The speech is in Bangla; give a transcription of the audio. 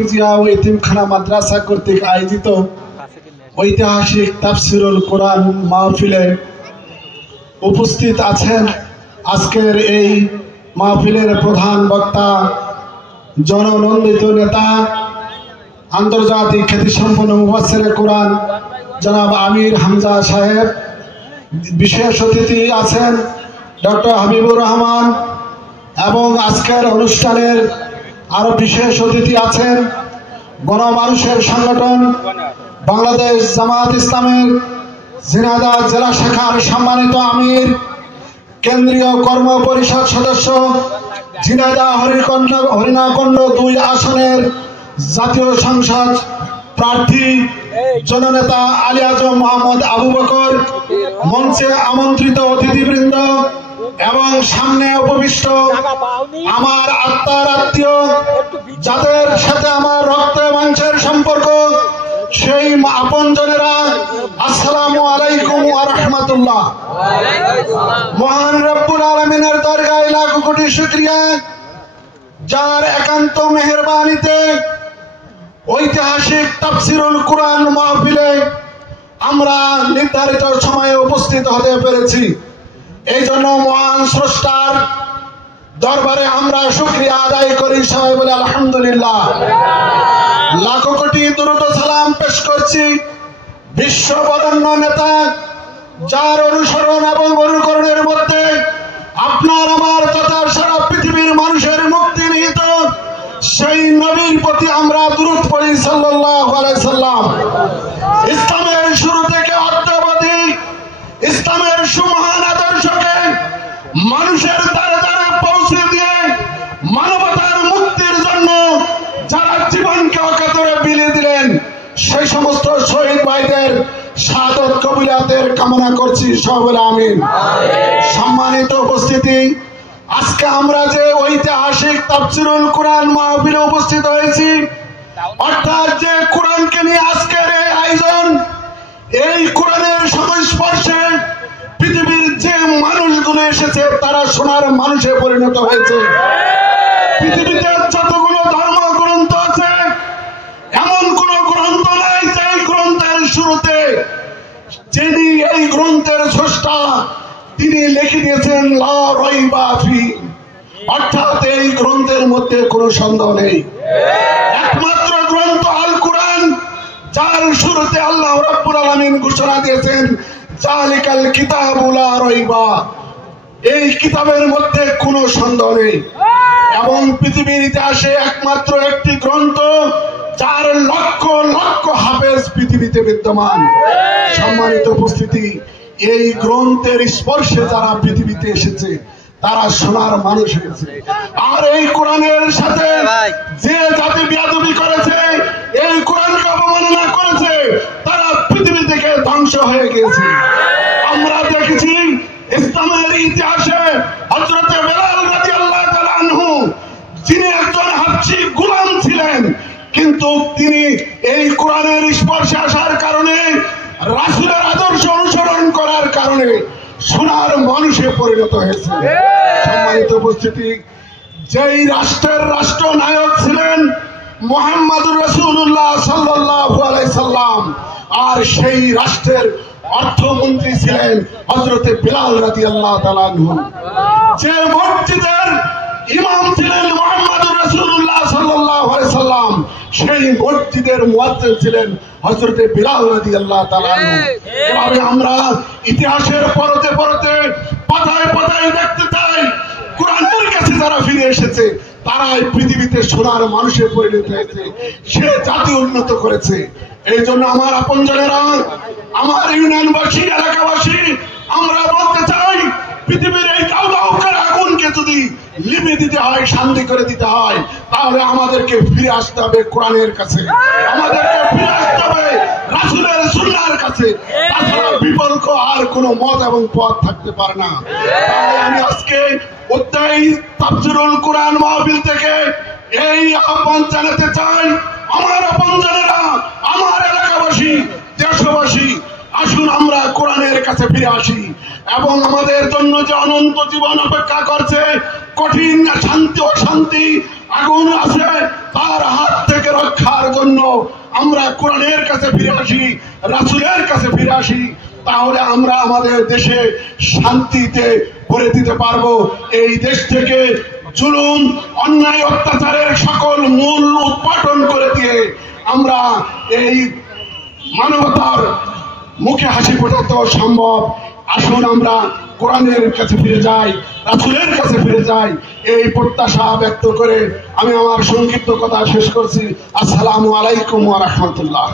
হাফিজিয়া ও এতিমখানা মাদ্রাসা কর্তৃক আয়োজিত ঐতিহাসিক তাফসিরুল কোরআন মাহফিলে উপস্থিত আছেন আজকের এই মাহফিলের প্রধান বক্তা, জননন্দিত নেতা, আন্তর্জাতিক খ্যাতিসম্পন্ন মুফাসসিরে কোরআন জনাব আমির হামজা সাহেব। বিশেষ অতিথি আছেন ডক্টর হাবিবুর রহমান এবং আজকের অনুষ্ঠানের আরো বিশেষ অতিথি আছেন গণমানুষের সংগঠন বাংলাদেশ জামায়াত ইসলামের ঝিনাইদহ জেলা শাখার সম্মানিত আমির, কেন্দ্রীয় কর্ম পরিষদ সদস্য, ঝিনাইদহ হরিণাকুণ্ড 2 আসনের জাতীয় সংসদ প্রার্থী জননেতা আলী আজম মোহাম্মদ আবু বকর, মঞ্চে আমন্ত্রিত অতিথিবৃন্দ এবং সামনে উপবিষ্ট আমার আত্মার আত্মীয়, যাদের সাথে আমার রক্ত মাংসের সম্পর্ক, সেই আপনজনেরা, আসসালামু আলাইকুম ওয়া রাহমাতুল্লাহ। মহান রব্বুল আলামিনের দরগায় লাখ কোটি শুকরিয়া, যার একান্ত মেহেরবানিতে ঐতিহাসিক তাফসিরুল কোরআন মাহফিলে আমরা নির্ধারিত সময়ে উপস্থিত হতে পেরেছি। এই জন্য মহান স্রষ্টার দরবারে আমরা শুকরিয়া আদায় করি, সবাই বলে আলহামদুলিল্লাহ। লাখ কোটি দরুদ ও সালাম পেশ করছি বিশ্ব বরেণ্য নেতা, যার অনুসরণ এবং অনুকরণের মধ্যে আপনার আমার তথা সারা পৃথিবীর মানুষের মুক্তি নিহিত, সেই নবীর প্রতি আমরা দুরূদ পড়ি সাল্লাল্লাহু আলাইহি সাল্লাম। ইসলামের শুরু থেকে অদ্যাবধি ইসলামের সুমহান আদর্শকে মানুষের দ্বারে দ্বারে পৌঁছে দিয়ে মানবতার মুক্তির জন্য যারা জীবনকে অকাতরে বিলিয়ে দিলেন, সেই সমস্ত শহীদ ভাইদের শাহাদত কবুলিয়াতের কামনা করছি, সবাই বলে আমিন। সম্মানিত উপস্থিতি, আজকে আমরা যে ঐতিহাসিক তাফসিরুল কোরআন মাহফিলে উপস্থিত হয়েছি, অর্থাৎ যে কোরআনকে নিয়ে আজকের এই আয়োজন, এই কোরআনের সংস্পর্শে পৃথিবীর যে মানুষগুলো এসেছে তারা সোনার মানুষে পরিণত হয়েছে। পৃথিবীতে যতগুলো ধর্মগ্রন্থ আছে, এমন কোন গ্রন্থ নাই যে গ্রন্থের শুরুতে যিনি এই গ্রন্থের স্রষ্টা তিনি লিখে দিয়েছেন লা রাইবা ফি, অর্থাৎ এই গ্রন্থের মধ্যে কোনো সন্দেহ নেই। একমাত্র গ্রন্থ আল কোরআন, যার শুরুতে আল্লাহ রাব্বুল আলামিন ঘোষণা দিয়েছেন জালিকাল কিতাবু লা রাইবা, এই কিতাবের মধ্যে কোনো সন্দেহ নেই। এবং পৃথিবীর ইতিহাসে একমাত্র একটি গ্রন্থ যার লক্ষ লক্ষ হাফেজ পৃথিবীতে বিদ্যমান। সম্মানিত উপস্থিতি, এই গ্রন্থের স্পর্শে যারা পৃথিবীতে এসেছে তারা সোনার মানুষ হয়েছে। আর এই কোরআনের সাথে যে জাতি বিয়াদবি করেছে, এই কোরআনকে অবমাননা করেছে, তারা পৃথিবী থেকে ধ্বংস হয়ে গেছে। আমরা দেখেছি ইসলামের ইতিহাসে হযরত বেলাল রাদিয়াল্লাহু তাআলা আনহু, যিনি একজন হাবশী গোলাম ছিলেন, কিন্তু তিনি এই কোরআনের স্পর্শে আসার কারণে, রাসূলের আদর্শ অনুসরণ করার কারণে সোনার মানুষে পরিণত হয়েছে। সম্মানিত উপস্থিতি, যেই রাষ্ট্রের রাষ্ট্রনায়ক ছিলেন মুহাম্মদুর রাসূলুল্লাহ সাল্লাল্লাহু আলাইহি সাল্লাম, আর সেই রাষ্ট্রের অর্থমন্ত্রী ছিলেন হযরত বেলাল রাদিয়াল্লাহু তাআলা আনহু। যে মসজিদের ইমাম ছিলেন মুহাম্মদুর রাসূলুল্লাহ সাল্লাল্লাহু আলাইহি সাল্লাম, সেই মসজিদের মুয়াজ্জিন ছিলেন হযরত বেলাল রাদিয়াল্লাহু তাআলা আনহু। এভাবে আমরা ইতিহাসের পরতে পরতে পাতায় পাতায় দেখতে চাই, কোরআনের কাছে যারা ফিরে এসেছে তারাই পৃথিবীতে সোনার মানুষে পরিণত হয়েছে, সে জাতি উন্নত করেছে। এই জন্য আমার আপনজনেরা, আমার ইউনিয়নবাসী, এলাকাবাসী, আমরা বলতে চাই, পৃথিবীর এই দাউদাউকার আগুনকে যদি লিপে দিতে হয়, শান্তি করে দিতে হয়, তাহলে আমাদেরকে ফিরে আসতে হবে কোরআনের কাছে, আমাদেরকে ফিরে আসতে হবে রাসূলের সুন্নাহর কাছে। তাছাড়া বিকল্প আর কোনো মত এবং পথ থাকতে পারে না। তাই আমি আজকে অধ্যায় তাফসিরুল কোরআন মাহফিল থেকে এই আহ্বান জানাতে চাই, আমার আপনজনেরা, আমার এলাকাবাসী, দেশবাসী, আসুন আমরা কোরআনের কাছে ফিরে আসি এবং আমাদের জন্য যে অনন্ত জীবন অপেক্ষা করছে, কঠিন শান্তি ও শান্তি আগুন আছে, তার হাত থেকে রক্ষা আমরা কোরআনের কাছে ফিরে আসি, রাসূলের কাছে ফিরে আসি, তাহলে আমরা আমাদের দেশে শান্তিতে ভরে দিতে পারবো। এই দেশ থেকে জুলুম, অন্যায়, অত্যাচারের সকল মূল উৎপাটন করে দিয়ে আমরা এই মানবতার মুখে হাসি ফোটাতে সম্ভব। আসুন আমরা কোরআনের কাছে ফিরে যাই, রাসূলের কাছে ফিরে যাই, এই প্রত্যাশা ব্যক্ত করে আমি আমার সংক্ষিপ্ত কথা শেষ করছি। আসসালামু আলাইকুম ওয়া রাহমাতুল্লাহ।